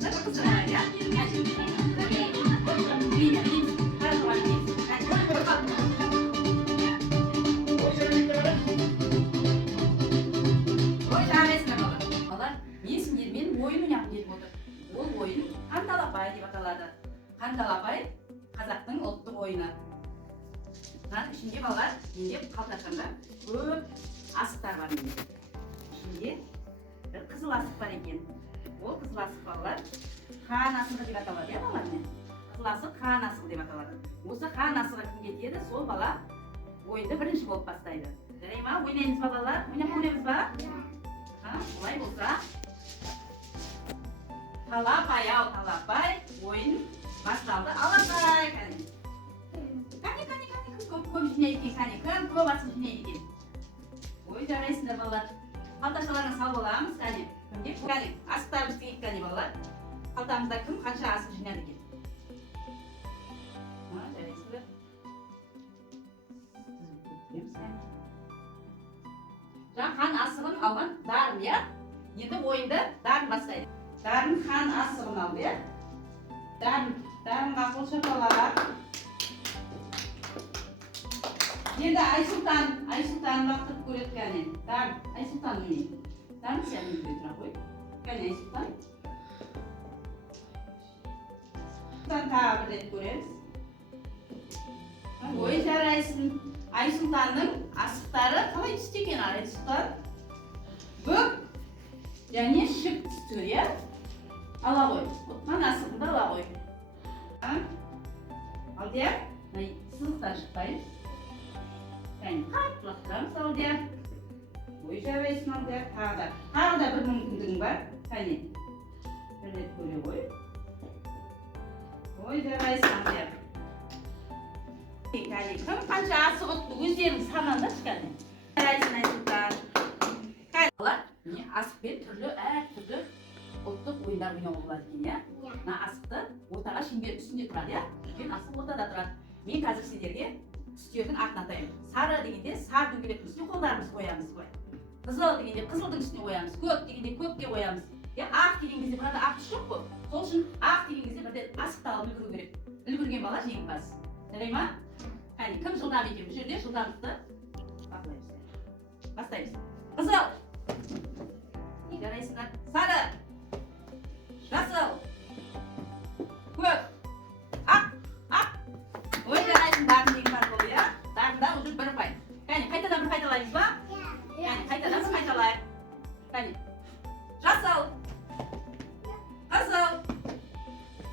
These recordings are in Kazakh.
kızımıza bir kızım var ya. Her zaman değil. Oy tanesi ne olur? Onlar niye şimdi benim oyunu yapıp otur. Bu oyun Kandalapay деп аталады. Kandalapay Қазақтың ұлттық ойыны. Мына ішінде балалар, менде қалташамда көп асықтар бар менде. İçinde bir қызыл асық бар екен. Ол қызыл асық балалар қан асығы деп аталады, ya балалар не? Қызыл асық қан асығы деп аталады. Осы қан асығы кім кетеді, сол бала ойынды бірінші болып бастайды. Жарай ма? Ойнаймыз ба балалар? Ойнап көреміз ба? Олай болса, Талапай ау талапай, ойын басталды. Алапай, кәне. Кәне, көп жинайды екен, кәне, көп асық жинайды екен. Ой, жарайсыңдар балалар. Қалташаларына сал боламыз, кәне. Кәне, асықтарымыз тегейік, кәне балалар. Қалтамызда кім қанша асық жинады екен. Жарайсыңдар. Жаңа қан асығын алған дарын, я? Енді ойынды дарын бастайды. Дарын қан асығын алды, ya? Дарынға қол шапалар. Енді Айсұлтан бақтырып көреді кәне. Айсұлтан ойнайды. Дарын сен үйде тұра қой. Кәне Айсұлтан. Айсұлтан тағы бір рет көреміз. Ой жарайсың. Айсұлтанның асықтары қалай түсті екен Айсұлтан? Бүк және шік түсті, ya? Ала қой. Қан асығында ала қой. Алдияр, сызықтан шықпайыз. Кәне, қатты лақтырамыз Алдияр. Ой жарайсың Алдияр. Тағы да бір мүмкіндігің бар. Кәне, бір рет көре қой. Ой жарайсың Алдияр. Кәне, кім қанша асық ұтты өздерің санаңдаршы кәне. Жарайсың Айсұлтан. Кәне, асықпен түрлі әртүрлі ұлттық ойындар ойнауға болады екен, ya? Мына асықты ортаға шеңбер үстінде тұрады, ya? Үлкен асық ортада тұрады. Мен қазір сендерге үстердің атын атаймын. Сары дегенде сары дөңгелектің үстіне қолдарымызды қоямыз ғой. Қызыл дегенде қызылдың үстіне қоямыз. Көк дегенде көкке қоямыз. Ақ деген кезде бұнда ақ түс жоқ қой. Сол үшін ақ деген кезде бірден асықты алып үлгеру керек. Үлгерген бала жеңімпаз. Жарай ма? Кәне, кім жылдам екен? Бұл жерде жылдамдықты бастаймыз. Қызыл. Жарайсыңдар. Сары. Жасыл. Көк. Ақ. Ой жарайсың, дарын деген бар болды, ya? Дарында уже бір ұпай. Кәне, қайтадан бір қайталаймыз ба? Кәне, қайтадан бір қайталайық. Кәне. Жасыл. Қызыл.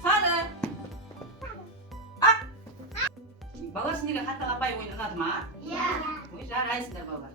Сары. Ақ. Балалар сендерге қаталапай ойын ұнады ма? Ой жарайсыңдар балалар.